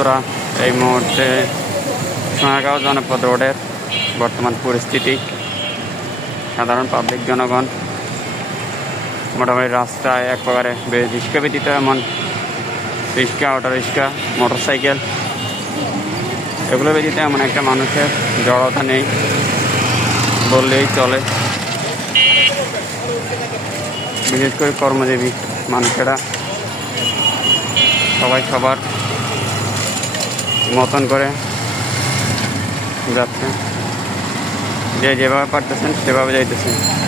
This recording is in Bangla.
বন্ধুরা, এই মুহূর্তে সোনারগাঁও জনপদ রোডের বর্তমান পরিস্থিতি। সাধারণ পাবলিক জনগণ মোটামুটি রাস্তায় এক প্রকারে রিক্সা ব্যতীত এমন rickshaw, auto rickshaw motorcycle এগুলো ব্যতীত এমন একটা মানুষের জড়তা নেই বললেই চলে। বিশেষ করে কর্মজীবী মানুষেরা, সবাই সবার মতন করে যাচ্ছে যে যেভাবে পারতেছেন সেভাবে যাইতেছেন